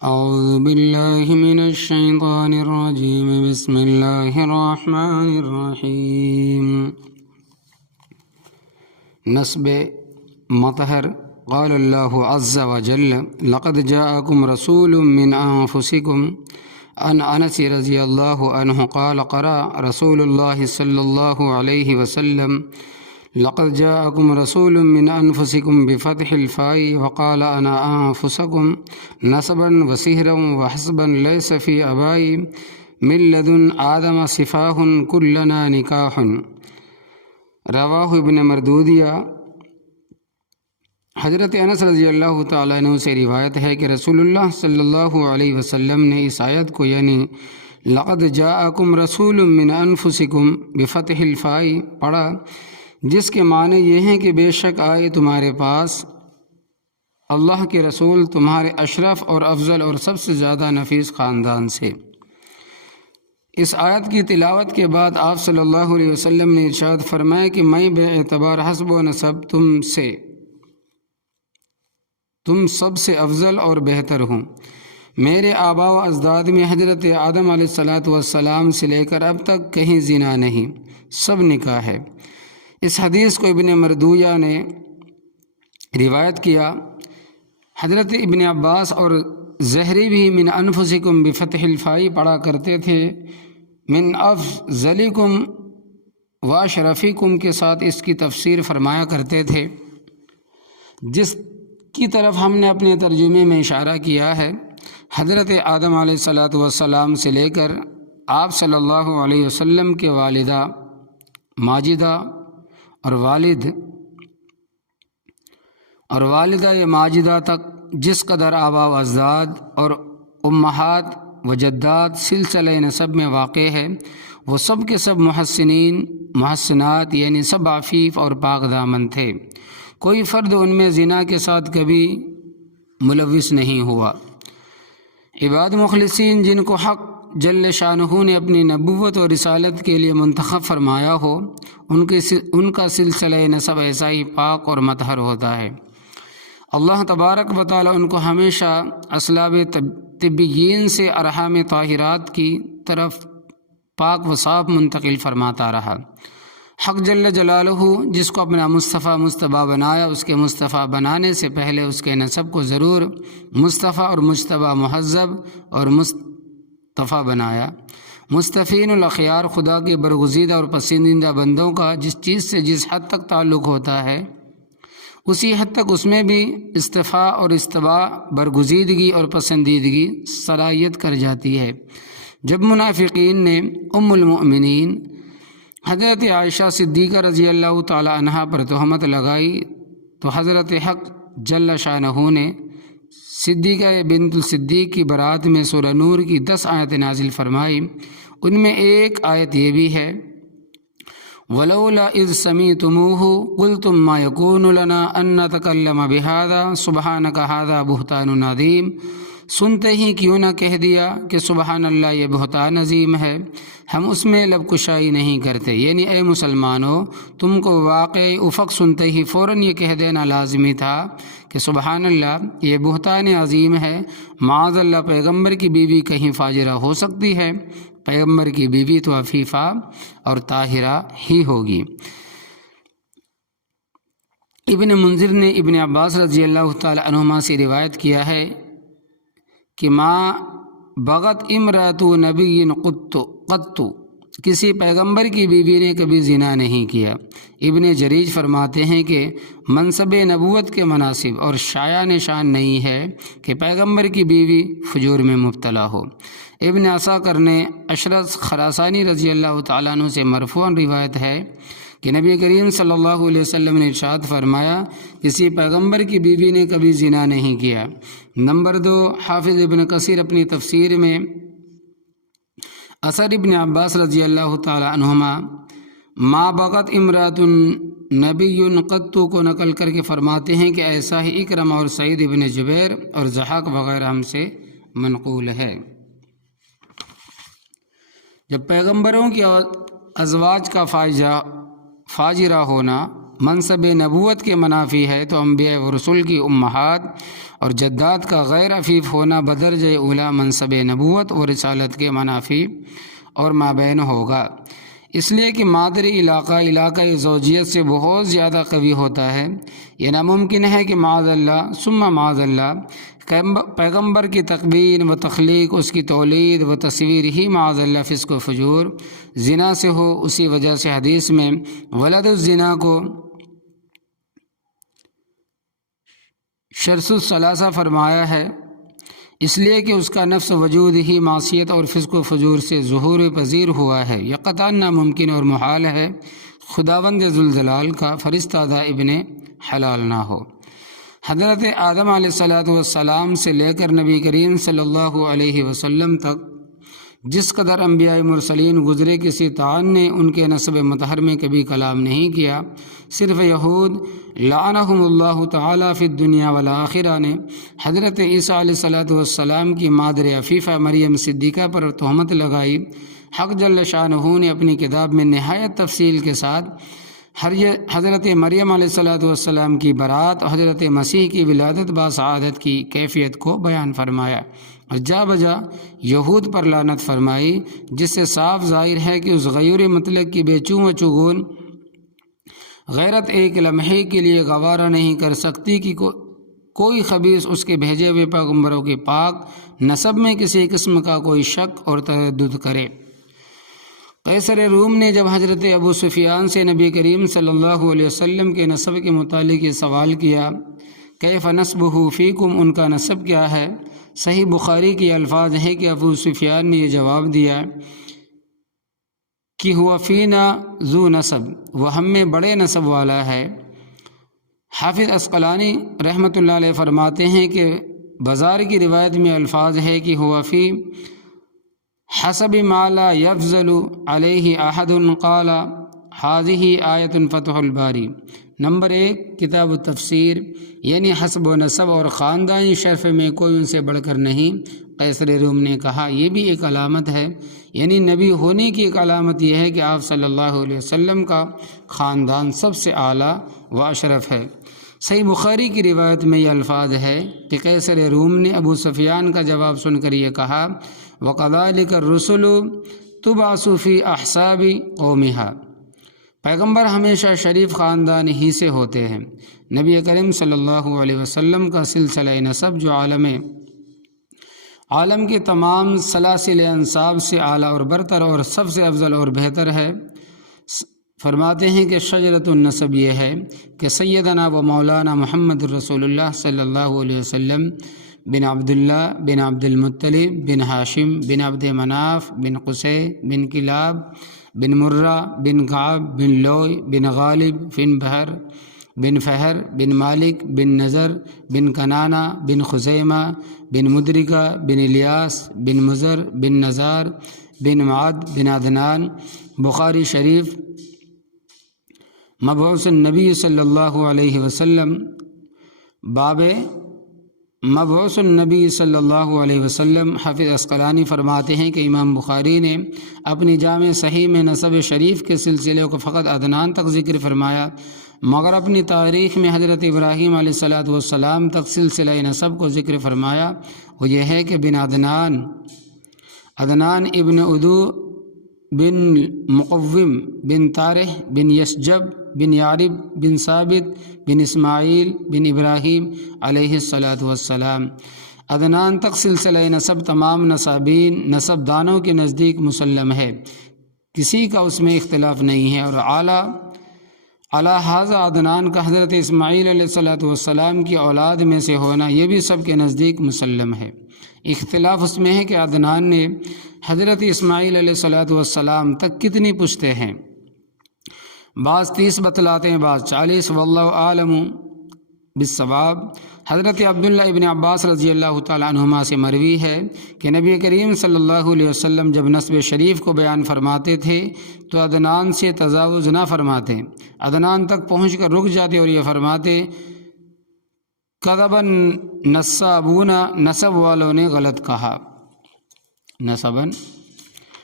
أعوذ بالله من الشيطان الرجيم بسم الله الرحمن الرحيم. نصب مطهر. قال الله عز وجل لقد جاءكم رسول من أنفسكم. عن أنس رضي الله عنه قال قرأ رسول الله صلى الله عليه وسلم لقد جاءكم رسول من أنفسكم بفتح الفاء وقال أنا أنفسكم نسبا وسهرا وحسبا ليس في أبائي من لدن آدم صفاه كلنا نكاح. رواہ ابن مردودیہ. حضرت انس رضی اللہ تعالیٰ عنہ سے روایت ہے کہ رسول اللہ صلی اللہ علیہ وسلم نے اس آیت کو یعنی لقد جاءکم رسول من انفسکم بفتح الفاء پڑھا، جس کے معنی یہ ہیں کہ بے شک آئے تمہارے پاس اللہ کے رسول تمہارے اشرف اور افضل اور سب سے زیادہ نفیس خاندان سے۔ اس آیت کی تلاوت کے بعد آپ صلی اللہ علیہ وسلم نے ارشاد فرمایا کہ میں بے اعتبار حسب و نسب تم سب سے افضل اور بہتر ہوں۔ میرے آبا و اجداد میں حضرت آدم علیہ السلام سے لے کر اب تک کہیں زنا نہیں، سب نکاح ہے۔ اس حدیث کو ابن مردویہ نے روایت کیا۔ حضرت ابن عباس اور زہری بھی من انفسکم بفتح الفاء پڑھا کرتے تھے، من افضلکم و اشرفکم کے ساتھ اس کی تفسیر فرمایا کرتے تھے، جس کی طرف ہم نے اپنے ترجمے میں اشارہ کیا ہے۔ حضرت آدم علیہ السلام سے لے کر آپ صلی اللہ علیہ وسلم کے والدہ ماجدہ اور والدہ ماجدہ تک جس قدر آبا و اجداد اور امہات و جدات سلسلہ نسب میں واقع ہے، وہ سب کے سب محسنین محسنات یعنی سب عفیف اور پاک دامن تھے۔ کوئی فرد ان میں زنا کے ساتھ کبھی ملوث نہیں ہوا۔ عباد مخلصین جن کو حق جل شانہ نے اپنی نبوت اور رسالت کے لیے منتخب فرمایا ہو، ان کا سلسلہ نسب ایسا ہی پاک اور مطہر ہوتا ہے۔ اللہ تبارک و تعالی ان کو ہمیشہ اسلاب طبیین سے ارحام طاہرات کی طرف پاک و صاف منتقل فرماتا رہا۔ حق جل جلالہ جس کو اپنا مصطفیٰ مجتبیٰ بنایا، اس کے مصطفیٰ بنانے سے پہلے اس کے نسب کو ضرور مصطفیٰ اور مجتبیٰ مہذب اور مصطفیٰ بنایا۔ مصطفین الاخیار خدا کے برگزیدہ اور پسندیدہ بندوں کا جس چیز سے جس حد تک تعلق ہوتا ہے، اسی حد تک اس میں بھی استفاء اور استباء برگزیدگی اور پسندیدگی صلاحیت کر جاتی ہے۔ جب منافقین نے ام المؤمنین حضرت عائشہ صدیقہ رضی اللہ تعالی عنہا پر تہمت لگائی تو حضرت حق جل شانہ نے صدیقہ بنت الصدیق کی برات میں سورہ نور کی 10 آیت نازل فرمائی۔ ان میں ایک آیت یہ بھی ہے وَلَوْلَا إِذْ سَمِعْتُمُوهُ قُلْتُمْ مَا يَكُونُ لَنَا أَن نَّتَكَلَّمَ بِهَذَا سُبْحَانَكَ هَذَا بُهْتَانٌ عَظِيمٌ۔ سنتے ہی کیوں نہ کہہ دیا کہ سبحان اللہ یہ بہتان عظیم ہے، ہم اس میں لب کشائی نہیں کرتے۔ یعنی اے مسلمانوں، تم کو واقعی افق سنتے ہی فوراً یہ کہہ دینا لازمی تھا کہ سبحان اللہ یہ بہتان عظیم ہے۔ معاذ اللہ پیغمبر کی بیوی کہیں فاجرہ ہو سکتی ہے؟ پیغمبر کی بیوی تو عفیفہ اور طاہرہ ہی ہوگی۔ ابن منذر نے ابن عباس رضی اللہ تعالی عنہما سے روایت کیا ہے کہ ما بغت امرأۃ نبی قط، کسی پیغمبر کی بیوی نے کبھی زنا نہیں کیا۔ ابن جریج فرماتے ہیں کہ منصب نبوت کے مناسب اور شایع نشان نہیں ہے کہ پیغمبر کی بیوی فجور میں مبتلا ہو۔ ابن عساکر نے اشرف خراسانی رضی اللہ تعالیٰ عنہ سے مرفوعاً روایت ہے کہ نبی کریم صلی اللہ علیہ وسلم نے ارشاد فرمایا کسی پیغمبر کی بیوی نے کبھی زنا نہیں کیا۔ نمبر 2، حافظ ابن کثیر اپنی تفسیر میں اثر ابن عباس رضی اللہ تعالی عنہما ما بغت امرأۃ نبی قط کو نقل کر کے فرماتے ہیں کہ ایسا ہی اکرمہ اور سعید ابن جبیر اور ضحاک وغیرہ ہم سے منقول ہے۔ جب پیغمبروں کی ازواج کا فاجرہ ہونا منصب نبوت کے منافی ہے تو انبیاء و رسول کی امہات اور جدات کا غیر عفیف ہونا بدرجہ اولا منصب نبوت و رسالت کے منافی اور مابین ہوگا، اس لیے کہ مادری علاقۂ زوجیت سے بہت زیادہ قوی ہوتا ہے۔ یہ ناممکن ہے کہ معاذ اللہ ثم معاذ اللہ پیغمبر کی تقوین و تخلیق، اس کی تولید و تصویر ہی معاذ اللہ فسق و فجور زنا سے ہو۔ اسی وجہ سے حدیث میں ولد الزنا کو شرس الثلاثہ فرمایا ہے، اس لیے کہ اس کا نفس وجود ہی معصیت اور فسق و فجور سے ظہور پذیر ہوا ہے۔ یہ قطعاً ناممکن اور محال ہے خداوند ذوالجلال کا فرستادہ ابن حلال نہ ہو۔ حضرت آدم علیہ السلام سے لے کر نبی کریم صلی اللہ علیہ وسلم تک جس قدر انبیاء مرسلین گزرے، کسی طاعن نے ان کے نسب مطہر میں کبھی کلام نہیں کیا۔ صرف یہود لعنہم اللہ تعالیٰ فی الدنیا والآخرہ نے حضرت عیسیٰ علیہ السلام کی مادر عفیفہ مریم صدیقہ پر تہمت لگائی۔ حق جل شانہ نے اپنی کتاب میں نہایت تفصیل کے ساتھ حضرت مریم علیہ السلام کی برات اور حضرت مسیح کی ولادت باسعادت کی کیفیت کو بیان فرمایا اور جا بجا یہود پر لعنت فرمائی، جس سے صاف ظاہر ہے کہ اس غیور مطلق کی بے چوں و چگون غیرت ایک لمحے کے لیے گوارہ نہیں کر سکتی کہ کوئی خبیث اس کے بھیجے ہوئے پیغمبروں کے پاک نسب میں کسی قسم کا کوئی شک اور تردد کرے۔ قیصر روم نے جب حضرت ابو سفیان سے نبی کریم صلی اللہ علیہ وسلم کے نسب کے متعلق یہ سوال کیا، کیف نسبہ فیکم، ان کا نسب کیا ہے؟ صحیح بخاری کی الفاظ ہیں کہ ابو سفیان نے یہ جواب دیا کہ ہوا فینا ذو نسب، وہ ہم میں بڑے نسب والا ہے۔ حافظ عسقلانی رحمۃ اللہ علیہ فرماتے ہیں کہ بازار کی روایت میں الفاظ ہے کہ ہوا فی حسب ما لا یفضل علیہ احد قال ہذہ آیت فتح الباری۔ نمبر 1 کتاب التفسیر، یعنی حسب و نسب اور خاندانی شرف میں کوئی ان سے بڑھ کر نہیں۔ قیصر روم نے کہا یہ بھی ایک علامت ہے، یعنی نبی ہونے کی ایک علامت یہ ہے کہ آپ صلی اللہ علیہ وسلم کا خاندان سب سے اعلیٰ و اشرف ہے۔ صحیح بخاری کی روایت میں یہ الفاظ ہے کہ قیصر روم نے ابو سفیان کا جواب سن کر یہ کہا، وَقَذَلِكَ الرُّسُلُ تُبْعَثُ فِي أَحْسَابِ قَوْمِهَا، پیغمبر ہمیشہ شریف خاندان ہی سے ہوتے ہیں۔ نبی کریم صلی اللہ علیہ وسلم کا سلسلہ نسب جو عالم کے تمام سلاسل انساب سے اعلیٰ اور برتر اور سب سے افضل اور بہتر ہے۔ فرماتے ہیں کہ شجرۃ النسب یہ ہے کہ سیدنا و مولانا محمد رسول اللہ صلی اللہ علیہ وسلم بن عبداللہ بن عبد المطلب بن ہاشم بن عبد مناف بن قصی بن کلاب بن مرہ بن کعب بن لوئی بن غالب بن بحر بن فہر بن مالک بن نذر بن کنانہ بن خزیمہ بن مدرکہ بن الیاس بن مزر بن نزار بن معد بن عدنان۔ بخاری شریف۔ مبعوث النبی صلی اللہ علیہ وسلم، باب مبعوث النبی صلی اللہ علیہ وسلم۔ حافظ عسقلانی فرماتے ہیں کہ امام بخاری نے اپنی جامع صحیح میں نسب شریف کے سلسلے کو فقط عدنان تک ذکر فرمایا، مگر اپنی تاریخ میں حضرت ابراہیم علیہ السلام تک سلسلہ نسب کو ذکر فرمایا۔ وہ یہ ہے کہ بن عدنان ابن ادو بن مقوم بن طارح بن یشجب بن یارب بن ثابت بن اسماعیل بن ابراہیم علیہ السلام۔ عدنان تک سلسلہ نسب تمام نسب دانوں کے نزدیک مسلم ہے، کسی کا اس میں اختلاف نہیں ہے، اور اعلیٰ حاضہ عدنان کا حضرت اسماعیل علیہ السلام کی اولاد میں سے ہونا یہ بھی سب کے نزدیک مسلم ہے۔ اختلاف اس میں ہے کہ عدنان نے حضرت اسماعیل علیہ السلام تک کتنی پشتے ہیں، بعض 30 بتلاتے ہیں، بعض 40، واللہ عالم بالصواب۔ حضرت عبداللہ ابن عباس رضی اللہ تعالیٰ عنہما سے مروی ہے کہ نبی کریم صلی اللہ علیہ وسلم جب نسب شریف کو بیان فرماتے تھے تو عدنان سے تجاوز نہ فرماتے، عدنان تک پہنچ کر رک جاتے اور یہ فرماتے کذباً نسابون، نسب والوں نے غلط کہا،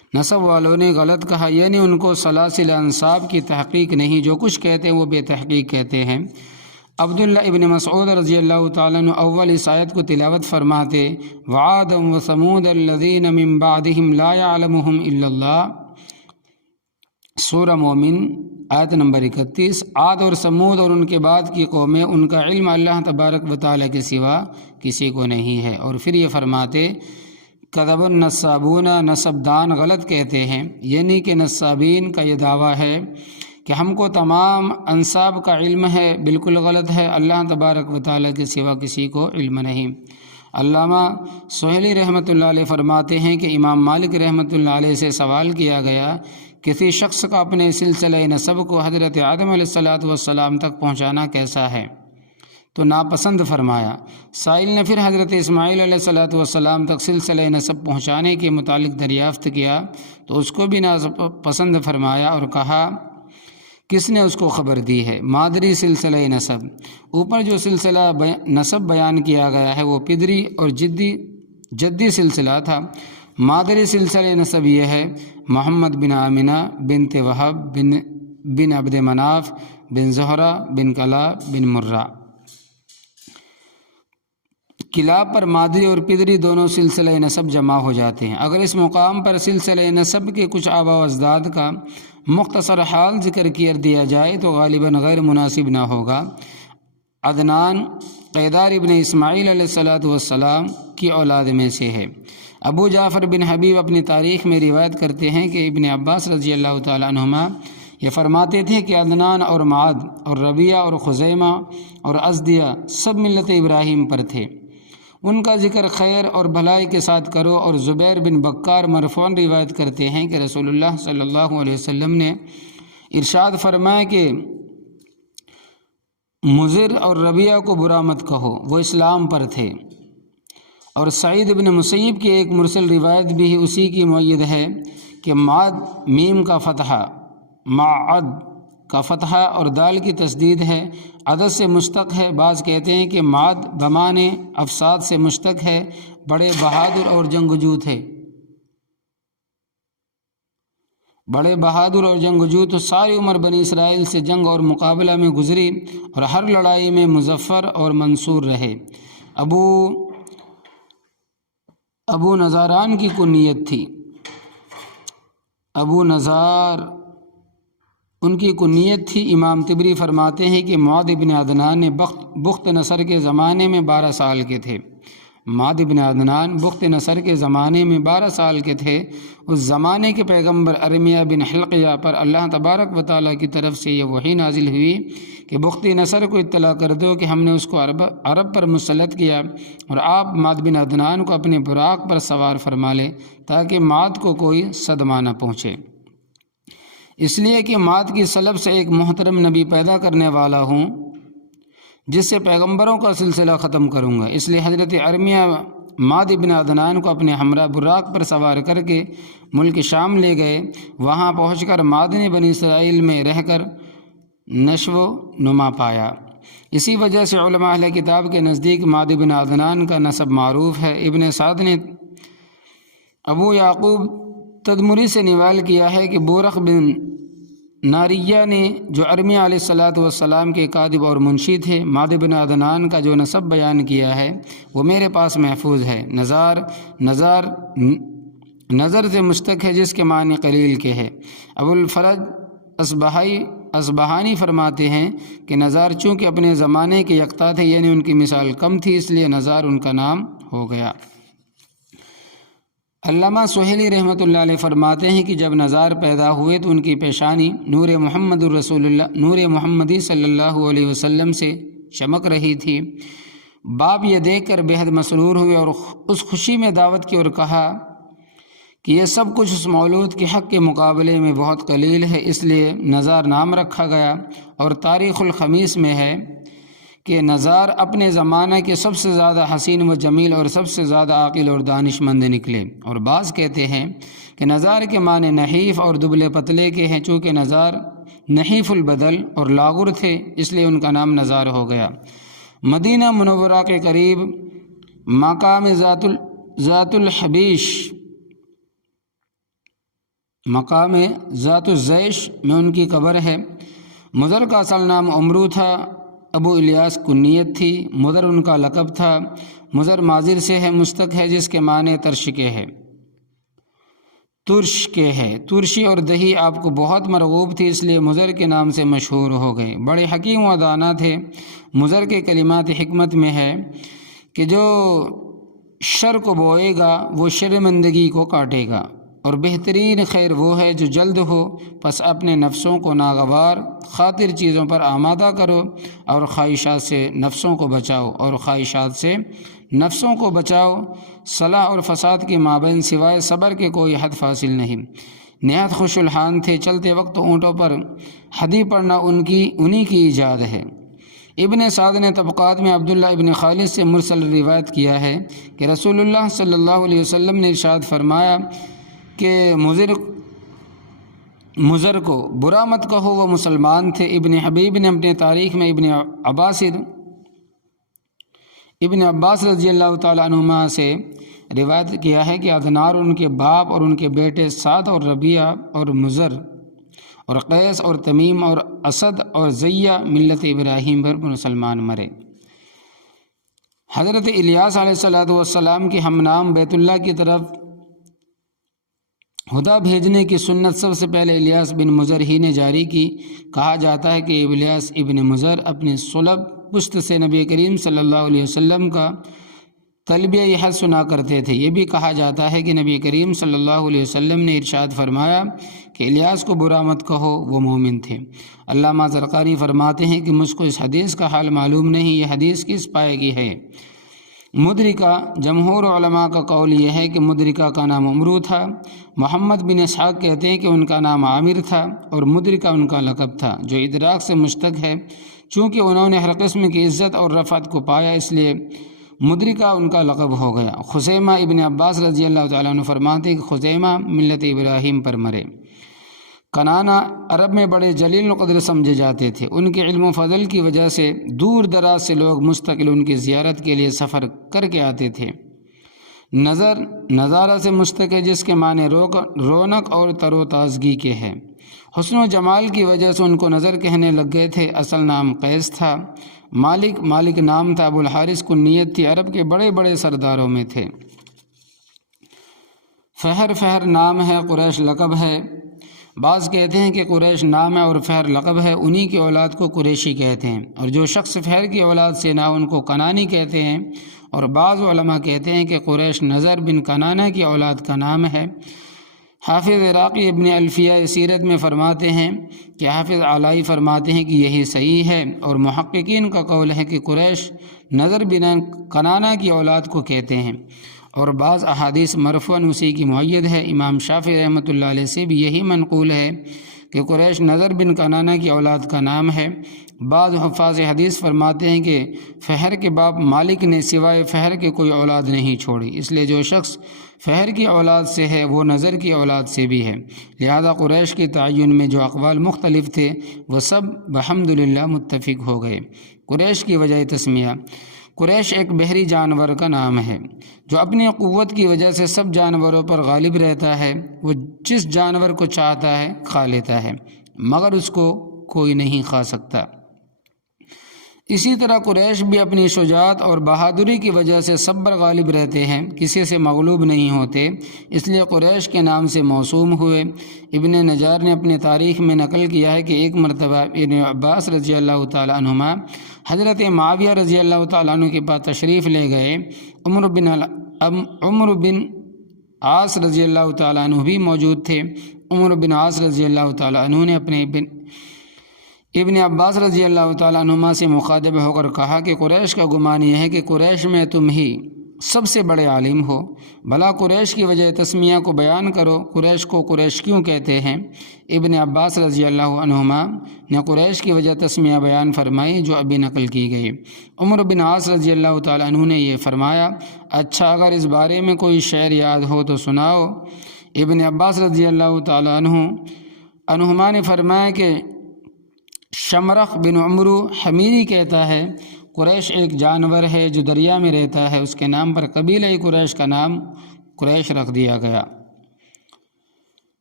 نسب والوں نے غلط کہا، یعنی ان کو سلاسل انساب کی تحقیق نہیں، جو کچھ کہتے ہیں وہ بے تحقیق کہتے ہیں۔ عبداللہ ابن مسعود رضی اللہ تعالیٰ عنہ اول اس آیت کو تلاوت فرماتے، وعادا وثمود الذین من بعدہم لا یعلمہم الا اللہ، سورہ مومن آیت نمبر 31۔ عاد اور سمود اور ان کے بعد کی قومیں، ان کا علم اللہ تبارک و تعالیٰ کے سوا کسی کو نہیں ہے۔ اور پھر یہ فرماتے، کذب النصابون، نسب دان غلط کہتے ہیں، یعنی کہ نصابین کا یہ دعویٰ ہے کہ ہم کو تمام انساب کا علم ہے، بالکل غلط ہے، اللہ تبارک و تعالیٰ کے سوا کسی کو علم نہیں۔ علامہ سہیلی رحمۃ اللہ علیہ فرماتے ہیں کہ امام مالک رحمۃ اللہ علیہ سے سوال کیا گیا، کسی شخص کا اپنے سلسلہ نسب کو حضرت آدم علیہ الصلاۃ والسلام تک پہنچانا کیسا ہے؟ تو ناپسند فرمایا۔ سائل نے پھر حضرت اسماعیل علیہ الصلاۃ والسلام تک سلسلہ نسب پہنچانے کے متعلق دریافت کیا تو اس کو بھی ناپسند فرمایا اور کہا، کس نے اس کو خبر دی ہے؟ مادری سلسلہ نسب، اوپر جو سلسلہ نسب بیان کیا گیا ہے وہ پدری اور جدی سلسلہ تھا۔ مادری سلسلہ نسب یہ ہے، محمد بن آمنہ بنت وہب بن عبد مناف بن زہرہ بن کلاب بن مرہ۔ کلاب پر مادری اور پدری دونوں سلسلہ نسب جمع ہو جاتے ہیں۔ اگر اس مقام پر سلسلہ نسب کے کچھ آباء و اجداد کا مختصر حال ذکر کر دیا جائے تو غالباً غیر مناسب نہ ہوگا۔ عدنان قیدار ابن اسماعیل علیہ الصلاۃ والسلام کی اولاد میں سے ہے۔ ابو جعفر بن حبیب اپنی تاریخ میں روایت کرتے ہیں کہ ابن عباس رضی اللہ تعالیٰ عنہما یہ فرماتے تھے کہ عدنان اور معد اور ربیعہ اور خزیمہ اور ازدیہ سب ملت ابراہیم پر تھے، ان کا ذکر خیر اور بھلائی کے ساتھ کرو۔ اور زبیر بن بکار مرفوعاً روایت کرتے ہیں کہ رسول اللہ صلی اللہ علیہ وسلم نے ارشاد فرمایا کہ مضر اور ربیعہ کو برا مت کہو، وہ اسلام پر تھے۔ اور سعید بن مسیب کی ایک مرسل روایت بھی اسی کی مؤید ہے کہ معد میم کا فتحہ، معد کا فتحہ اور دال کی تسدید ہے، عدد سے مشتق ہے۔ بعض کہتے ہیں کہ معد بمانے افساد سے مشتق ہے، بڑے بہادر اور جنگجو تھے، بڑے بہادر اور جنگجو تو ساری عمر بنی اسرائیل سے جنگ اور مقابلہ میں گزری اور ہر لڑائی میں مظفر اور منصور رہے۔ ابو نظاران کی کنیت تھی، ابو نظار ان کی کنیت تھی۔ امام طبری فرماتے ہیں کہ معد بن عدنان نے بخت نصر کے زمانے میں 12 سال کے تھے۔ معد بن عدنان بخت نصر کے زمانے میں 12 سال کے تھے۔ اس زمانے کے پیغمبر ارمیہ بن حلقیہ پر اللہ تبارک و تعالیٰ کی طرف سے یہ وحی نازل ہوئی کہ بخت نصر کو اطلاع کر دو کہ ہم نے اس کو عرب پر مسلط کیا اور آپ معد بن عدنان کو اپنے براق پر سوار فرما لے تاکہ معد کو کوئی صدمہ نہ پہنچے، اس لیے کہ معد کی سلب سے ایک محترم نبی پیدا کرنے والا ہوں جس سے پیغمبروں کا سلسلہ ختم کروں گا۔ اس لیے حضرت ارمیہ معد بن عدنان کو اپنے ہمراہ براق پر سوار کر کے ملک شام لے گئے۔ وہاں پہنچ کر معد نے بنی اسرائیل میں رہ کر نشو و نما پایا۔ اسی وجہ سے علماء اہل کتاب کے نزدیک معد بن عدنان کا نسب معروف ہے۔ ابن سعد نے ابو یعقوب تدمری سے نوال کیا ہے کہ بورق بن ناریہ نے جو ارمیہ علیہ الصلاۃ والسلام کے کاتب اور منشی تھے، معد بن عدنان کا جو نسب بیان کیا ہے وہ میرے پاس محفوظ ہے۔ نظر سے مشتق ہے جس کے معنی قلیل کے ہے۔ ابو الفرج اصبہانی فرماتے ہیں کہ نظار چونکہ اپنے زمانے کے یکتا تھے، یعنی ان کی مثال کم تھی، اس لیے نظار ان کا نام ہو گیا۔ علامہ سہیلی رحمۃ اللہ علیہ فرماتے ہیں کہ جب نظار پیدا ہوئے تو ان کی پیشانی نور محمدی صلی اللہ علیہ وسلم سے چمک رہی تھی۔ باپ یہ دیکھ کر بہت مسرور ہوئے اور اس خوشی میں دعوت کی اور کہا کہ یہ سب کچھ اس مولود کے حق کے مقابلے میں بہت قلیل ہے، اس لیے نظار نام رکھا گیا۔ اور تاریخ الخمیس میں ہے کہ نظار اپنے زمانہ کے سب سے زیادہ حسین و جمیل اور سب سے زیادہ عاقل اور دانش مند نکلے۔ اور بعض کہتے ہیں کہ نظار کے معنی نحیف اور دبلے پتلے کے ہیں، چونکہ نظار نحیف البدل اور لاغر تھے اس لیے ان کا نام نظار ہو گیا۔ مدینہ منورہ کے قریب مقام ذات الحبیش مقام ذات الزیش میں ان کی قبر ہے۔ مضر کا اصل نام عمرو تھا، ابو الیاس کنیت تھی، مضر ان کا لقب تھا۔ مضر ماضر سے ہے، مستق ہے جس کے معنی ترش کے ہے، ترش کے ہے۔ ترشی اور دہی آپ کو بہت مرغوب تھی، اس لیے مضر کے نام سے مشہور ہو گئے۔ بڑے حکیم و دانا تھے۔ مضر کے کلمات حکمت میں ہے کہ جو شر کو بوئے گا وہ شرمندگی کو کاٹے گا، اور بہترین خیر وہ ہے جو جلد ہو۔ پس اپنے نفسوں کو ناگوار خاطر چیزوں پر آمادہ کرو، اور خواہشات سے نفسوں کو بچاؤ۔ صلاح اور فساد کے مابین سوائے صبر کے کوئی حد فاصل نہیں۔ نہایت خوش الحان تھے، چلتے وقت اونٹوں پر حدی پڑھنا انہی کی ایجاد ہے۔ ابن سعد نے طبقات میں عبداللہ ابن خالد سے مرسل روایت کیا ہے کہ رسول اللہ صلی اللہ علیہ وسلم نے ارشاد فرمایا کہ مضر کو برا مت کہو، وہ مسلمان تھے۔ ابن حبیب نے اپنے تاریخ میں ابن عباس رضی اللہ تعالیٰ عنہما سے روایت کیا ہے کہ عدنان ان کے باپ اور ان کے بیٹے سعد اور ربیعہ اور مضر اور قیس اور تمیم اور اسد اور زیہ ملت ابراہیم پر مسلمان مرے۔ حضرت الیاس علیہ السلام کے ہم نام بیت اللہ کی طرف ہدا بھیجنے کی سنت سب سے پہلے الیاس بن مضر ہی نے جاری کی۔ کہا جاتا ہے کہ الیاس ابن مضر اپنی صلب پشت سے نبی کریم صلی اللہ علیہ وسلم کا تلبیہ حج سنا کرتے تھے۔ یہ بھی کہا جاتا ہے کہ نبی کریم صلی اللہ علیہ وسلم نے ارشاد فرمایا کہ الیاس کو برا مت کہو، وہ مومن تھے۔ علامہ زرقانی فرماتے ہیں کہ مجھ کو اس حدیث کا حال معلوم نہیں، یہ حدیث کس پائے کی ہے۔ مدرکہ جمہور علماء کا قول یہ ہے کہ مدرکہ کا نام عمرو تھا۔ محمد بن اسحاق کہتے ہیں کہ ان کا نام عامر تھا، اور مدرکہ ان کا لقب تھا جو ادراک سے مشتق ہے۔ چونکہ انہوں نے ہر قسم کی عزت اور رفعت کو پایا، اس لیے مدرکہ ان کا لقب ہو گیا۔ خزیمہ ابن عباس رضی اللہ تعالیٰ عنہ فرماتے ہیں کہ خزیمہ ملت ابراہیم پر مرے۔ کنانا عرب میں بڑے جلیل القدر سمجھے جاتے تھے۔ ان کے علم و فضل کی وجہ سے دور دراز سے لوگ مستقل ان کی زیارت کے لیے سفر کر کے آتے تھے۔ نظارہ سے مشتق ہے جس کے معنی رونق اور تر و تازگی کے ہیں۔ حسن و جمال کی وجہ سے ان کو نظر کہنے لگ گئے تھے۔ اصل نام قیس تھا۔ مالک نام تھا۔ ابو الحارث کنیت تھی۔ عرب کے بڑے بڑے سرداروں میں تھے۔ فہر نام ہے، قریش لقب ہے۔ بعض کہتے ہیں کہ قریش نام ہے اور فہر لقب ہے، انہی کی اولاد کو قریشی کہتے ہیں، اور جو شخص فہر کی اولاد سے نہ ان کو کنانی کہتے ہیں۔ اور بعض علماء کہتے ہیں کہ قریش نظر بن کنانہ کی اولاد کا نام ہے۔ حافظ عراقی ابن الفیہ سیرت میں فرماتے ہیں کہ حافظ علائی فرماتے ہیں کہ یہی صحیح ہے، اور محققین کا قول ہے کہ قریش نظر بن کنانہ کی اولاد کو کہتے ہیں، اور بعض احادیث مرفوعاً اسی کی مؤید ہے۔ امام شافعی رحمۃ اللہ علیہ سے بھی یہی منقول ہے کہ قریش نظر بن کنانہ کی اولاد کا نام ہے۔ بعض حفاظ حدیث فرماتے ہیں کہ فہر کے باپ مالک نے سوائے فہر کے کوئی اولاد نہیں چھوڑی، اس لیے جو شخص فہر کی اولاد سے ہے وہ نظر کی اولاد سے بھی ہے، لہذا قریش کے تعین میں جو اقوال مختلف تھے وہ سب بحمدللہ متفق ہو گئے۔ قریش کی وجہ تسمیہ: قریش ایک بحری جانور کا نام ہے جو اپنی قوت کی وجہ سے سب جانوروں پر غالب رہتا ہے۔ وہ جس جانور کو چاہتا ہے کھا لیتا ہے، مگر اس کو کوئی نہیں کھا سکتا۔ اسی طرح قریش بھی اپنی شجاعت اور بہادری کی وجہ سے سب پر غالب رہتے ہیں، کسی سے مغلوب نہیں ہوتے، اس لیے قریش کے نام سے موسوم ہوئے۔ ابن نجار نے اپنے تاریخ میں نقل کیا ہے کہ ایک مرتبہ ابن عباس رضی اللہ تعالیٰ عنہما حضرت معاویہ رضی اللہ تعالیٰ عنہ کے پاس تشریف لے گئے۔ عمر بن عاص رضی اللہ تعالیٰ عنہ بھی موجود تھے۔ عمر بن عاص رضی اللہ تعالیٰ عنہ نے اپنے ابن عباس رضی اللہ تعالیٰ عنہما سے مخاطب ہو کر کہا کہ قریش کا گمان یہ ہے کہ قریش میں تم ہی سب سے بڑے عالم ہو، بھلا قریش کی وجہ تسمیہ کو بیان کرو، قریش کو قریش کیوں کہتے ہیں؟ ابن عباس رضی اللہ عنہما نے قریش کی وجہ تسمیہ بیان فرمائی جو ابھی نقل کی گئی۔ عمر بن عاص رضی اللہ تعالیٰ عنہ نے یہ فرمایا، اچھا اگر اس بارے میں کوئی شعر یاد ہو تو سناؤ۔ ابن عباس رضی اللہ تعالیٰ عنہما نے فرمایا کہ شمرخ بن عمرو حمیری کہتا ہے قریش ایک جانور ہے جو دریا میں رہتا ہے، اس کے نام پر قبیلہ قریش کا نام قریش رکھ دیا گیا۔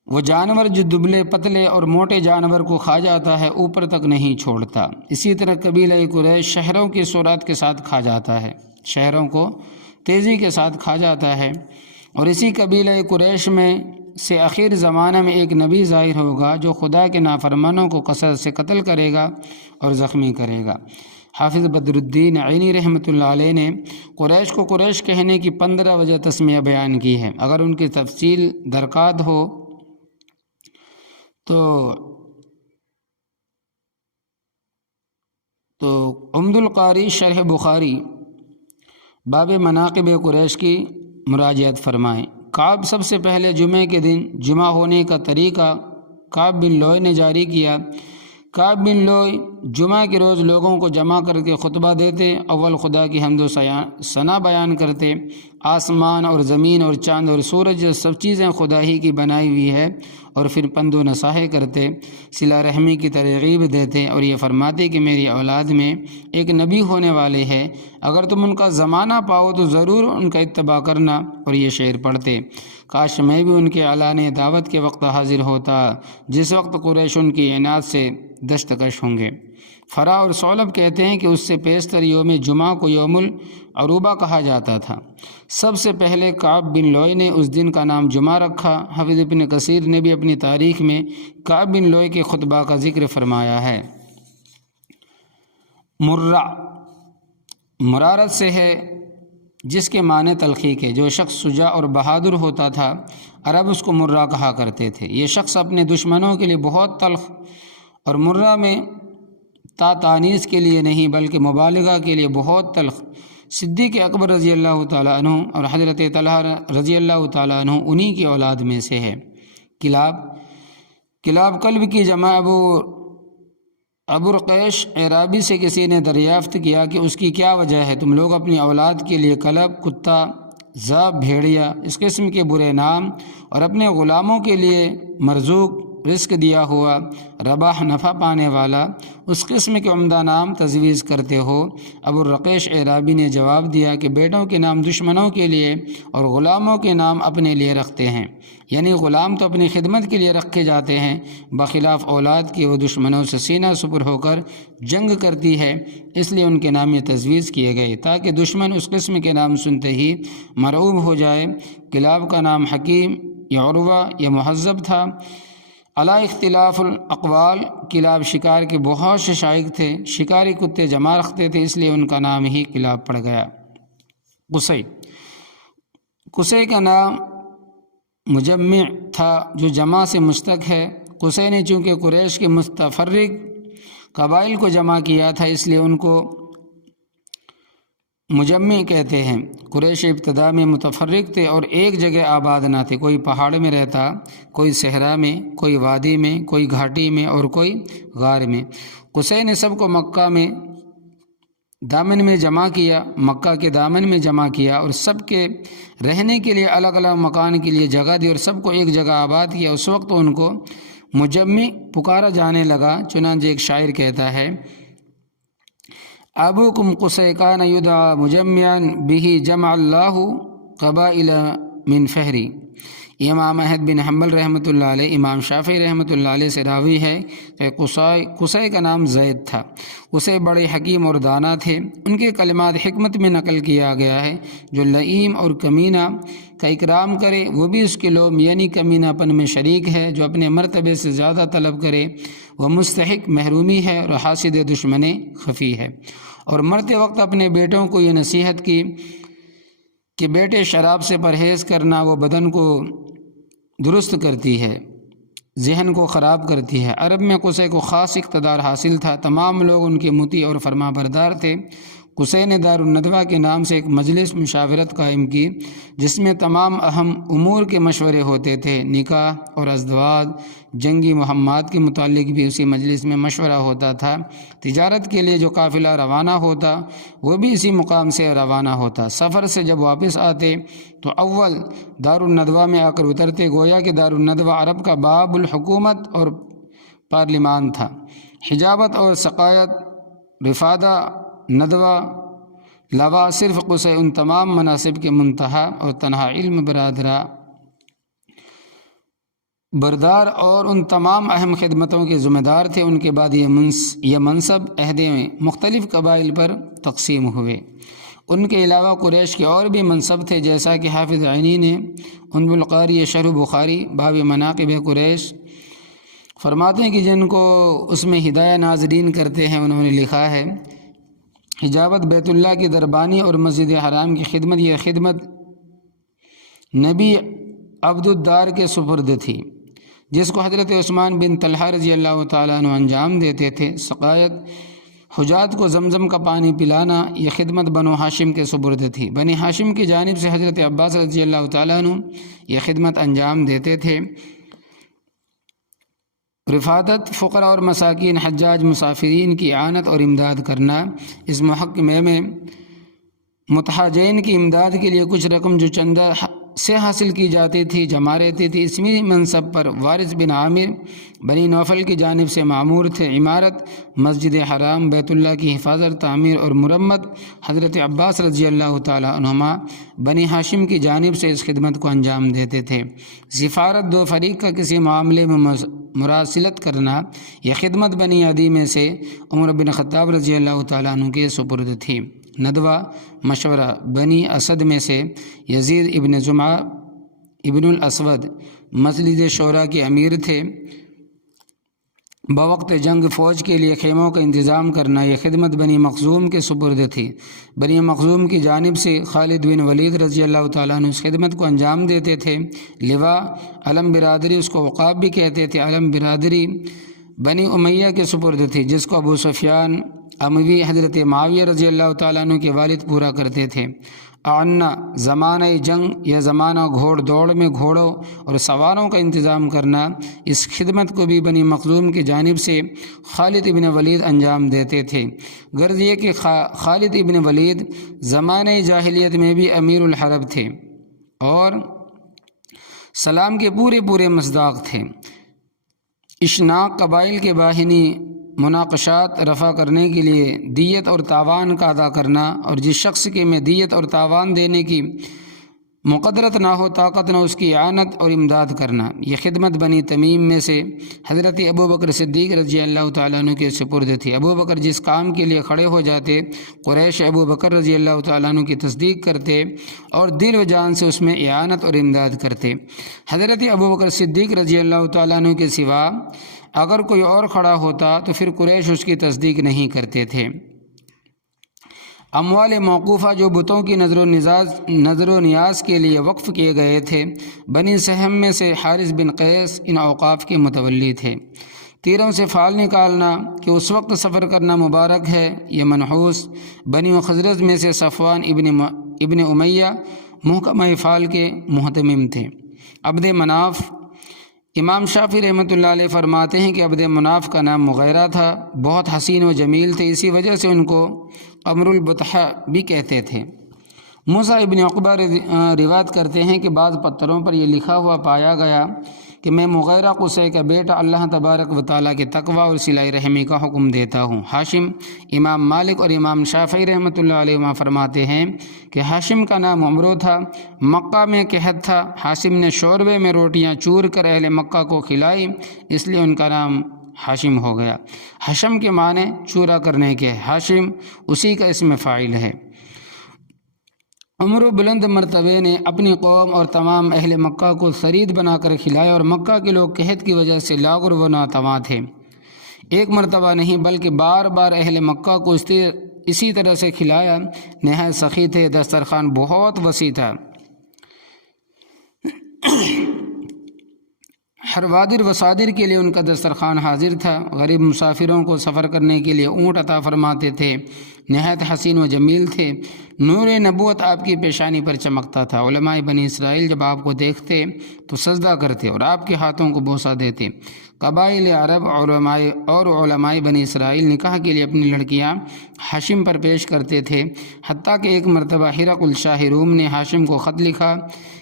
وہ جانور جو دبلے پتلے اور موٹے جانور کو کھا جاتا ہے اوپر تک نہیں چھوڑتا۔ اسی طرح قبیلہ قریش شہروں کی سرعت کے ساتھ کھا جاتا ہے، شہروں کو تیزی کے ساتھ کھا جاتا ہے۔ اور اسی قبیلہ قریش میں سے آخر زمانہ میں ایک نبی ظاہر ہوگا جو خدا کے نافرمانوں کو کثرت سے قتل کرے گا اور زخمی کرے گا۔ حافظ بدر الدین عینی رحمۃ اللہ علیہ نے قریش کو قریش کہنے کی 15 وجہ تسمیہ بیان کی ہے، اگر ان کی تفصیل درکار ہو تو عمد القاری شرح بخاری باب مناقب قریش کی مراجعت فرمائیں۔ کعب سب سے پہلے جمعے کے دن جمع ہونے کا طریقہ کعب بن لوئی نے جاری کیا۔ کعب بن لوئی جمعہ کے روز لوگوں کو جمع کر کے خطبہ دیتے، اول خدا کی حمد و ثنا بیان کرتے، آسمان اور زمین اور چاند اور سورج سب چیزیں خدا ہی کی بنائی ہوئی ہے، اور پھر پند و نصیحت کرتے، صلہ رحمی کی ترغیب دیتے اور یہ فرماتے کہ میری اولاد میں ایک نبی ہونے والے ہے، اگر تم ان کا زمانہ پاؤ تو ضرور ان کا اتباع کرنا، اور یہ شعر پڑھتے، کاش میں بھی ان کے اعلان دعوت کے وقت حاضر ہوتا جس وقت قریش ان کی عناد سے دستکش ہوں گے۔ فرا اور صولب کہتے ہیں کہ اس سے پیشتر یوم جمعہ کو یوم العروبہ کہا جاتا تھا۔ سب سے پہلے کعب بن لوئی نے اس دن کا نام جمعہ رکھا۔ حافظ ابن کثیر نے بھی اپنی تاریخ میں کعب بن لوئی کے خطبہ کا ذکر فرمایا ہے۔ مرہ مرارت سے ہے جس کے معنی تلخیق ہے، جو شخص شجاع اور بہادر ہوتا تھا عرب اس کو مرہ کہا کرتے تھے۔ یہ شخص اپنے دشمنوں کے لیے بہت تلخ، اور مرہ میں تانیث کے لیے نہیں بلکہ مبالغہ کے لیے بہت تلخ۔ صدیق اکبر رضی اللہ تعالیٰ عنہ اور حضرت طلحہ رضی اللہ تعالیٰ عنہ انہی کی اولاد میں سے ہے۔ کلاب قلب کی جمع ابو رقیش اعرابی سے کسی نے دریافت کیا کہ اس کی کیا وجہ ہے، تم لوگ اپنی اولاد کے لیے کلب، کتا، ذئب، بھیڑیا اس قسم کے برے نام، اور اپنے غلاموں کے لیے مرزوق رزق دیا ہوا، رباح نفع پانے والا اس قسم کے عمدہ نام تجویز کرتے ہو؟ ابو الرقیش اعرابی نے جواب دیا کہ بیٹوں کے نام دشمنوں کے لیے اور غلاموں کے نام اپنے لیے رکھتے ہیں، یعنی غلام تو اپنی خدمت کے لیے رکھے جاتے ہیں، بخلاف اولاد کی وہ دشمنوں سے سینہ سپر ہو کر جنگ کرتی ہے، اس لیے ان کے نام یہ تجویز کیے گئے تاکہ دشمن اس قسم کے نام سنتے ہی مرعوب ہو جائے۔ کلاب کا نام حکیم یا عروہ یا مہذب تھا۔ علی اختلاف الاقوال کلاب شکار کے بہت سے شائق تھے، شکاری کتے جمع رکھتے تھے، اس لیے ان کا نام ہی کلاب پڑ گیا۔ قصی کا نام مجمع تھا جو جمع سے مشتق ہے۔ قصی نے چونکہ قریش کے متفرق قبائل کو جمع کیا تھا اس لیے ان کو مجمع کہتے ہیں۔ قریش ابتدا میں متفرق تھے اور ایک جگہ آباد نہ تھے، کوئی پہاڑ میں رہتا، کوئی صحرا میں، کوئی وادی میں، کوئی گھاٹی میں اور کوئی غار میں۔ قصی نے سب کو مکہ میں دامن میں جمع کیا، مکہ کے دامن میں جمع کیا، اور سب کے رہنے کے لیے الگ الگ مکان کے لیے جگہ دی اور سب کو ایک جگہ آباد کیا۔ اس وقت ان کو مجمع پکارا جانے لگا۔ چنانچہ ایک شاعر کہتا ہے، ابوکم قصی کان یدعا مجمعا بہ جمع اللہ قبائل من فہری۔ امام احمد بن حنبل رحمۃ اللہ علیہ امام شافعی رحمۃ اللہ علیہ سے راوی ہے کہ قصی کا نام زید تھا۔ قصی بڑے حکیم اور دانا تھے۔ ان کے کلمات حکمت میں نقل کیا گیا ہے، جو لئیم اور کمینہ کا اکرام کرے وہ بھی اس کے لوم یعنی کمینہ پن میں شریک ہے، جو اپنے مرتبے سے زیادہ طلب کرے وہ مستحق محرومی ہے اور حاسد دشمن خفی ہے۔ اور مرتے وقت اپنے بیٹوں کو یہ نصیحت کی کہ بیٹے شراب سے پرہیز کرنا، وہ بدن کو درست کرتی ہے، ذہن کو خراب کرتی ہے۔ عرب میں قصی کو خاص اقتدار حاصل تھا، تمام لوگ ان کے مطیع اور فرما بردار تھے۔ قصی نے دار الندوہ کے نام سے ایک مجلس مشاورت قائم کی جس میں تمام اہم امور کے مشورے ہوتے تھے، نکاح اور ازدواج، جنگی مہمات کے متعلق بھی اسی مجلس میں مشورہ ہوتا تھا، تجارت کے لیے جو قافلہ روانہ ہوتا وہ بھی اسی مقام سے روانہ ہوتا، سفر سے جب واپس آتے تو اول دار الندوہ میں آ کر اترتے، گویا کہ دار الندوہ عرب کا باب الحکومت اور پارلیمان تھا۔ حجابت اور سقایت، رفادہ، ندوہ، لوا، صرف قصی ان تمام مناصب کے منتہا اور تنہا علم برادرہ بردار اور ان تمام اہم خدمتوں کے ذمہ دار تھے۔ ان کے بعد یہ منصب عہد میں مختلف قبائل پر تقسیم ہوئے۔ ان کے علاوہ قریش کے اور بھی منصب تھے، جیسا کہ حافظ عینی نے ام القاری شرح بخاری باب مناقب قریش فرماتے ہیں کہ جن کو اس میں ہدایہ ناظرین کرتے ہیں، انہوں نے لکھا ہے حجابت بیت اللہ کی دربانی اور مسجد حرام کی خدمت، یہ خدمت نبی عبد الدار کے سپرد تھی، جس کو حضرت عثمان بن طلحہ رضی اللہ تعالیٰ عنہ انجام دیتے تھے۔ سقایت حجاج کو زمزم کا پانی پلانا، یہ خدمت بنو ہاشم کے سپرد تھی۔ بنی ہاشم کی جانب سے حضرت عباس رضی اللہ تعالیٰ عنہ یہ خدمت انجام دیتے تھے۔ رفادت فقراء اور مساکین، حجاج مسافرین کی اعانت اور امداد کرنا۔ اس محکمے میں متحاجین کی امداد کے لیے کچھ رقم جو چندہ سے حاصل کی جاتی تھی جمع رہتی تھی۔ اسمی منصب پر وارث بن عامر بنی نوفل کی جانب سے معمور تھے۔ عمارت مسجد حرام، بیت اللہ کی حفاظت، تعمیر اور مرمت حضرت عباس رضی اللہ تعالیٰ عنہما بنی ہاشم کی جانب سے اس خدمت کو انجام دیتے تھے۔ سفارت، دو فریق کا کسی معاملے میں مراسلت کرنا، یہ خدمت بنی عدی میں سے عمر بن خطاب رضی اللہ تعالیٰ عنہ کے سپرد تھی۔ ندوہ مشورہ، بنی اسد میں سے یزید ابن زمعہ ابن الاسود مسجد شورا کے امیر تھے۔ بوقت جنگ فوج کے لیے خیموں کا انتظام کرنا، یہ خدمت بنی مخزوم کے سپرد تھی۔ بنی مخزوم کی جانب سے خالد بن ولید رضی اللہ تعالیٰ عنہ اس خدمت کو انجام دیتے تھے۔ لواء علم برادری، اس کو عقاب بھی کہتے تھے، علم برادری بنی امیہ کے سپرد تھی، جس کو ابو سفیان اموی حضرت معاویہ رضی اللہ تعالیٰ عنہ کے والد پورا کرتے تھے۔ اعنا، زمانہ جنگ یا زمانہ گھوڑ دوڑ میں گھوڑوں اور سواروں کا انتظام کرنا، اس خدمت کو بھی بنی مخزوم کی جانب سے خالد ابن ولید انجام دیتے تھے۔ غرض یہ کہ خالد ابن ولید زمانہ جاہلیت میں بھی امیر الحرب تھے اور سلام کے پورے مصداق تھے۔ اشناق قبائل کے باہنی مناقشات رفع کرنے کے لیے دیت اور تاوان کا ادا کرنا، اور جس شخص کے میں دیت اور تاوان دینے کی مقدرت نہ ہو، طاقت نہ، اس کی اعانت اور امداد کرنا، یہ خدمت بنی تمیم میں سے حضرت ابو بکر صدیق رضی اللہ تعالیٰ عنہ کے سپرد تھی۔ ابو بکر جس کام کے لیے کھڑے ہو جاتے، قریش ابو بکر رضی اللہ تعالیٰ عنہ کی تصدیق کرتے اور دل و جان سے اس میں اعانت اور امداد کرتے۔ حضرت ابو بکر صدیق رضی اللہ تعالیٰ عنہ کے سوا اگر کوئی اور کھڑا ہوتا تو پھر قریش اس کی تصدیق نہیں کرتے تھے۔ اموال موقوفہ جو بتوں کی نظر و نیاز کے لیے وقف کیے گئے تھے، بنی سہم میں سے حارث بن قیس ان اوقاف کے متولی تھے۔ تیروں سے فال نکالنا کہ اس وقت سفر کرنا مبارک ہے، یہ منحوس بنی خزرج میں سے صفوان ابن امیہ محکمہ فال کے محتمم تھے۔ عبد مناف، امام شافعی رحمۃ اللہ علیہ فرماتے ہیں کہ عبد مناف کا نام مغیرہ تھا، بہت حسین و جمیل تھے، اسی وجہ سے ان کو قمر البطحہ بھی کہتے تھے۔ موسیٰ ابن عقبہ روایت کرتے ہیں کہ بعض پتھروں پر یہ لکھا ہوا پایا گیا کہ میں مغیرہ قصی کا بیٹا اللہ تبارک و تعالیٰ کے تقوی اور صلہ رحمی کا حکم دیتا ہوں۔ ہاشم، امام مالک اور امام شافعی رحمۃ اللہ علیہ فرماتے ہیں کہ ہاشم کا نام عمرو تھا، مکہ میں قحط تھا، ہاشم نے شوربے میں روٹیاں چور کر اہل مکہ کو کھلائی، اس لیے ان کا نام ہاشم ہو گیا۔ حشم کے معنی چورا کرنے کے، ہاشم اسی کا اسم فاعل ہے۔ عمرو بلند مرتبے نے اپنی قوم اور تمام اہل مکہ کو ثرید بنا کر کھلایا، اور مکہ کے لوگ قحط کی وجہ سے لاغر و ناتواں تھے۔ ایک مرتبہ نہیں بلکہ بار بار اہل مکہ کو اسی طرح سے کھلایا، نہایت سخی تھے، دسترخوان بہت وسیع تھا۔ ہر وادر و صادر کے لیے ان کا دسترخوان حاضر تھا۔ غریب مسافروں کو سفر کرنے کے لیے اونٹ عطا فرماتے تھے، نہایت حسین و جمیل تھے، نور نبوت آپ کی پیشانی پر چمکتا تھا۔ علماء بنی اسرائیل جب آپ کو دیکھتے تو سجدہ کرتے اور آپ کے ہاتھوں کو بوسہ دیتے۔ قبائل عرب اور علماء بنی اسرائیل نکاح کے لیے اپنی لڑکیاں ہاشم پر پیش کرتے تھے، حتیٰ کہ ایک مرتبہ ہرقل شاہ روم نے ہاشم کو خط لکھا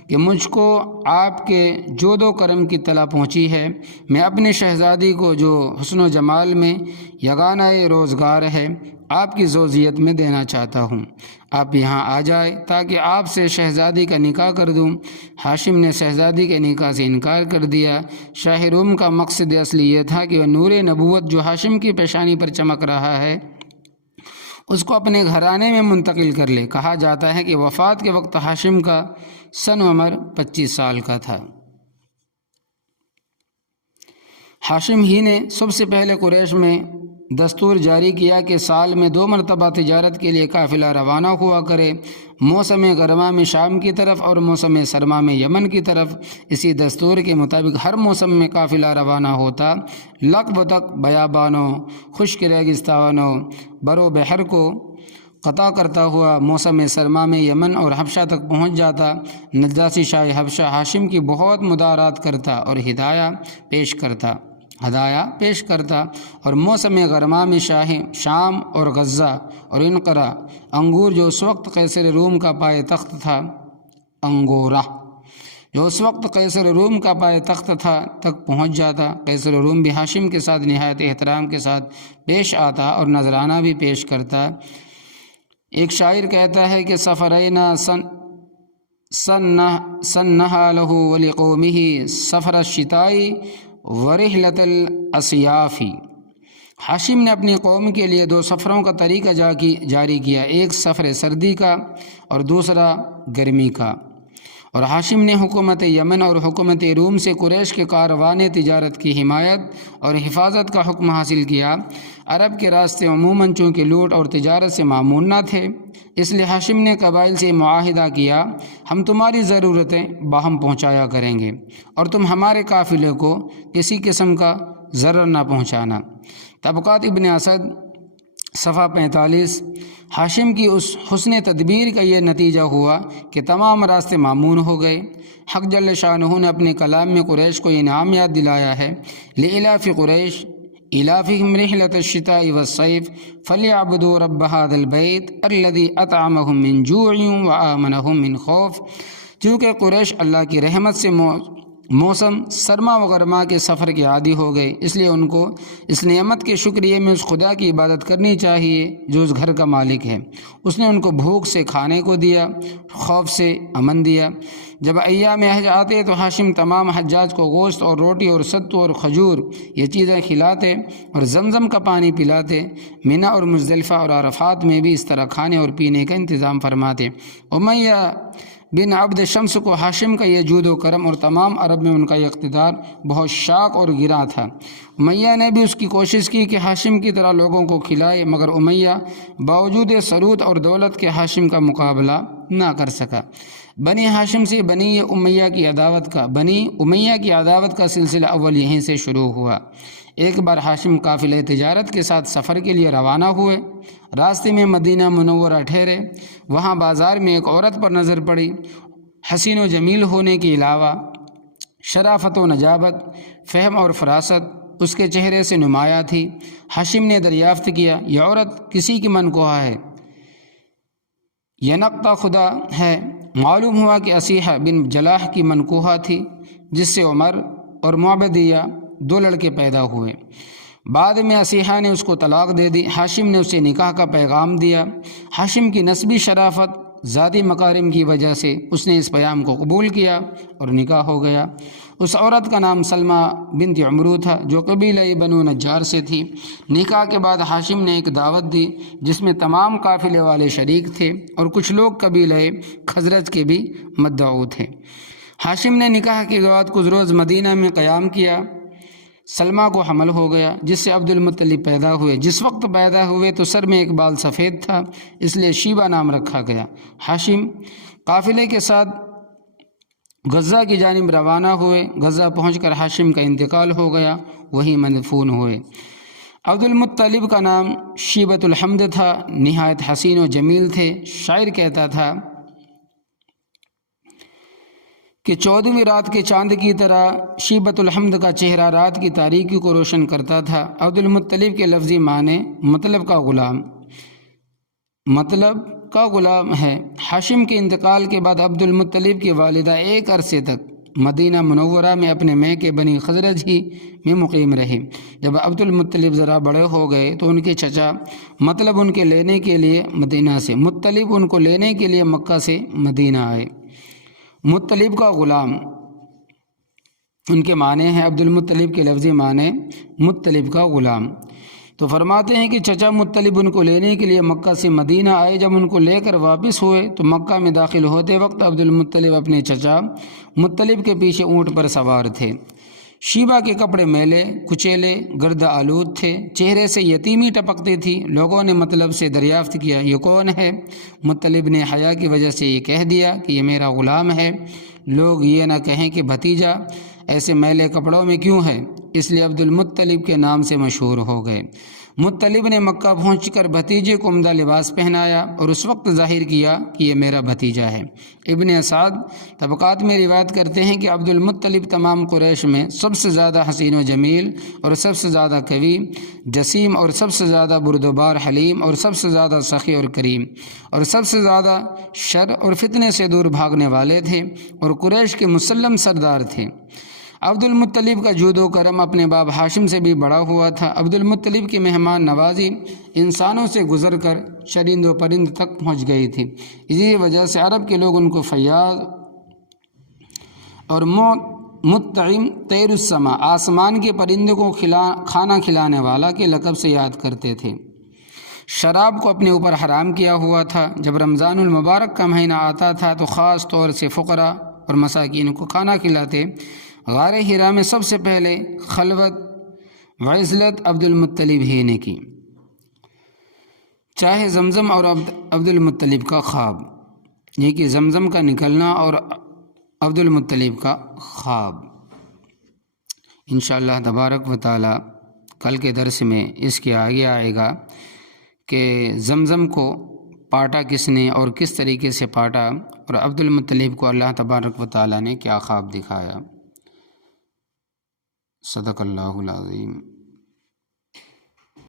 کہ مجھ کو آپ کے جود و کرم کی اطلاع پہنچی ہے، میں اپنے شہزادی کو جو حسن و جمال میں یگانہ روزگار ہے آپ کی زوجیت میں دینا چاہتا ہوں، آپ یہاں آ جائے تاکہ آپ سے شہزادی کا نکاح کر دوں۔ ہاشم نے شہزادی کے نکاح سے انکار کر دیا۔ شاہ روم کا مقصد اصلی یہ تھا کہ وہ نور نبوت جو ہاشم کی پیشانی پر چمک رہا ہے اس کو اپنے گھرانے میں منتقل کر لے۔ کہا جاتا ہے کہ وفات کے وقت ہاشم کا سن عمر 25 سال کا تھا۔ ہاشم ہی نے سب سے پہلے قریش میں دستور جاری کیا کہ سال میں 2 مرتبہ تجارت کے لیے قافلہ روانہ ہوا کرے، موسم گرما میں شام کی طرف اور موسم سرما میں یمن کی طرف۔ اسی دستور کے مطابق ہر موسم میں قافلہ روانہ ہوتا، لقب تک بیابانوں، خشک ریگستانوں، برو بحر کو قطع کرتا ہوا موسم سرما میں یمن اور حبشہ تک پہنچ جاتا۔ نجاشی شاہ حبشہ ہاشم کی بہت مدارات کرتا اور ہدایہ پیش کرتا اور موسم گرما میں شاہ شام اور غزہ اور انقرہ انگور جو اس وقت قیصر روم کا پائے تخت تھا تک پہنچ جاتا۔ قیصر روم بھی ہاشم کے ساتھ نہایت احترام کے ساتھ پیش آتا اور نذرانہ بھی پیش کرتا۔ ایک شاعر کہتا ہے کہ سفرینا سنہا لہو ولقومہ سفر الشتائی ورحلۃ الاسیافی۔ ہاشم نے اپنی قوم کے لیے 2 سفروں کا طریقہ جاری کیا، ایک سفر سردی کا اور دوسرا گرمی کا۔ اور ہاشم نے حکومت یمن اور حکومت روم سے قریش کے کاروان تجارت کی حمایت اور حفاظت کا حکم حاصل کیا۔ عرب کے راستے عموماً چونکہ لوٹ اور تجارت سے مامون نہ تھے، اس لیے ہاشم نے قبائل سے معاہدہ کیا، ہم تمہاری ضرورتیں باہم پہنچایا کریں گے اور تم ہمارے قافلے کو کسی قسم کا ضرر نہ پہنچانا۔ طبقات ابن اسد صفحہ 45۔ ہاشم کی اس حسن تدبیر کا یہ نتیجہ ہوا کہ تمام راستے مامون ہو گئے۔ حق جل شانہ نے اپنے کلام میں قریش کو انعام یاد دلایا ہے، لإلاف قریش إلافهم رحلة الشتاء والصيف فليعبدوا رب هذا البيت الذي أطعمهم من جوع وآمنهم من خوف۔ چونکہ قریش اللہ کی رحمت سے موسم سرما و گرما کے سفر کے عادی ہو گئے، اس لیے ان کو اس نعمت کے شکریہ میں اس خدا کی عبادت کرنی چاہیے جو اس گھر کا مالک ہے۔ اس نے ان کو بھوک سے کھانے کو دیا، خوف سے امن دیا۔ جب ایام حج آتے تو ہاشم تمام حجاج کو گوشت اور روٹی اور ستو اور کھجور یہ چیزیں کھلاتے اور زمزم کا پانی پلاتے۔ منی اور مزدلفہ اور عرفات میں بھی اس طرح کھانے اور پینے کا انتظام فرماتے۔ امیہ بن عبد شمس کو ہاشم کا یہ جود و کرم اور تمام عرب میں ان کا یہ اقتدار بہت شاق اور گراں تھا۔ امیہ نے بھی اس کی کوشش کی کہ ہاشم کی طرح لوگوں کو کھلائے، مگر امیہ باوجود ثروت اور دولت کے ہاشم کا مقابلہ نہ کر سکا۔ بنی ہاشم سے بنی امیہ کی عداوت کا سلسلہ اول یہیں سے شروع ہوا۔ ایک بار ہاشم قافلہ تجارت کے ساتھ سفر کے لیے روانہ ہوئے، راستے میں مدینہ منورہ ٹھہرے، وہاں بازار میں ایک عورت پر نظر پڑی۔ حسین و جمیل ہونے کے علاوہ شرافت و نجابت، فہم اور فراست اس کے چہرے سے نمایاں تھی۔ ہاشم نے دریافت کیا، یہ عورت کسی کی منکوحہ ہے؟ یہ نقطہ خدا ہے۔ معلوم ہوا کہ اسیحہ بن جلاح کی منکوحہ تھی، جس سے عمر اور معبدیہ 2 لڑکے پیدا ہوئے۔ بعد میں اسیحہ نے اس کو طلاق دے دی۔ ہاشم نے اسے نکاح کا پیغام دیا۔ ہاشم کی نسبی شرافت، ذاتی مکارم کی وجہ سے اس نے اس پیام کو قبول کیا اور نکاح ہو گیا۔ اس عورت کا نام سلمہ بنت عمرو تھا، جو قبیلہ بنو نجار سے تھی۔ نکاح کے بعد ہاشم نے ایک دعوت دی جس میں تمام قافلے والے شریک تھے اور کچھ لوگ قبیلہ خزرج کے بھی مدعو تھے۔ ہاشم نے نکاح کے بعد کچھ روز مدینہ میں قیام کیا۔ سلمہ کو حمل ہو گیا، جس سے عبد المطلب پیدا ہوئے۔ جس وقت پیدا ہوئے تو سر میں ایک بال سفید تھا، اس لیے شیبہ نام رکھا گیا۔ ہاشم قافلے کے ساتھ غزہ کی جانب روانہ ہوئے۔ غزہ پہنچ کر ہاشم کا انتقال ہو گیا، وہی مدفون ہوئے۔ عبد المطلب کا نام شیبۃ الحمد تھا، نہایت حسین و جمیل تھے۔ شاعر کہتا تھا کہ 14ویں رات کے چاند کی طرح شیبۃ الحمد کا چہرہ رات کی تاریکی کو روشن کرتا تھا۔ عبد المطلب کے لفظی معنی مطلب کا غلام، مطلب کا غلام ہے۔ ہاشم کے انتقال کے بعد عبد المطلب کی والدہ ایک عرصے تک مدینہ منورہ میں اپنے میکے بنی خزرج ہی میں مقیم رہی۔ جب عبد المطلب ذرا بڑے ہو گئے تو ان کے چچا مطلب ان کے لینے کے لیے مدینہ سے، مطلب ان کو لینے کے لیے مکہ سے مدینہ آئے۔ مطلب کا غلام، ان کے معنی ہیں عبد المطلب کے لفظی معنی مطلب کا غلام۔ تو فرماتے ہیں کہ چچا مطلب ان کو لینے کے لیے مکہ سے مدینہ آئے۔ جب ان کو لے کر واپس ہوئے تو مکہ میں داخل ہوتے وقت عبد المطلب اپنے چچا مطلب کے پیچھے اونٹ پر سوار تھے۔ شیبہ کے کپڑے میلے کچیلے گرد آلود تھے، چہرے سے یتیمی ٹپکتی تھی۔ لوگوں نے مطلب سے دریافت کیا یہ کون ہے؟ مطلب نے حیا کی وجہ سے یہ کہہ دیا کہ یہ میرا غلام ہے۔ لوگ یہ نہ کہیں کہ بھتیجا ایسے میلے کپڑوں میں کیوں ہے، اس لیے عبد المطلب کے نام سے مشہور ہو گئے۔ مطلب نے مکہ پہنچ کر بھتیجے کو عمدہ لباس پہنایا اور اس وقت ظاہر کیا کہ یہ میرا بھتیجا ہے۔ ابن اسعد طبقات میں روایت کرتے ہیں کہ عبد المطلب تمام قریش میں سب سے زیادہ حسین و جمیل اور سب سے زیادہ قوی جسیم اور سب سے زیادہ بردبار حلیم اور سب سے زیادہ سخی اور کریم اور سب سے زیادہ شر اور فتنے سے دور بھاگنے والے تھے اور قریش کے مسلم سردار تھے۔ عبد المطلب کا جود و کرم اپنے باپ ہاشم سے بھی بڑا ہوا تھا۔ عبد المطلب کی مہمان نوازی انسانوں سے گزر کر چرند و پرند تک پہنچ گئی تھی۔ اسی وجہ سے عرب کے لوگ ان کو فیاض اور مطعم طیر السما، آسمان کے پرندوں کو کھانا کھلانے والا کے لقب سے یاد کرتے تھے۔ شراب کو اپنے اوپر حرام کیا ہوا تھا۔ جب رمضان المبارک کا مہینہ آتا تھا تو خاص طور سے فقراء اور مساکین کو کھانا کھلاتے۔ غار حرا میں سب سے پہلے خلوت و عزلت عبد المطلب ہی نے کی۔ چاہے زمزم اور عبد المطلب کا خواب، یہ کہ زمزم کا نکلنا اور عبد المطلب کا خواب، انشاءاللہ تبارک و تعالی کل کے درس میں اس کے آگے آئے گا کہ زمزم کو پاٹا کس نے اور کس طریقے سے پاٹا اور عبد المطلب کو اللہ تبارک و تعالی نے کیا خواب دکھایا۔ صدق اللہ العظیم۔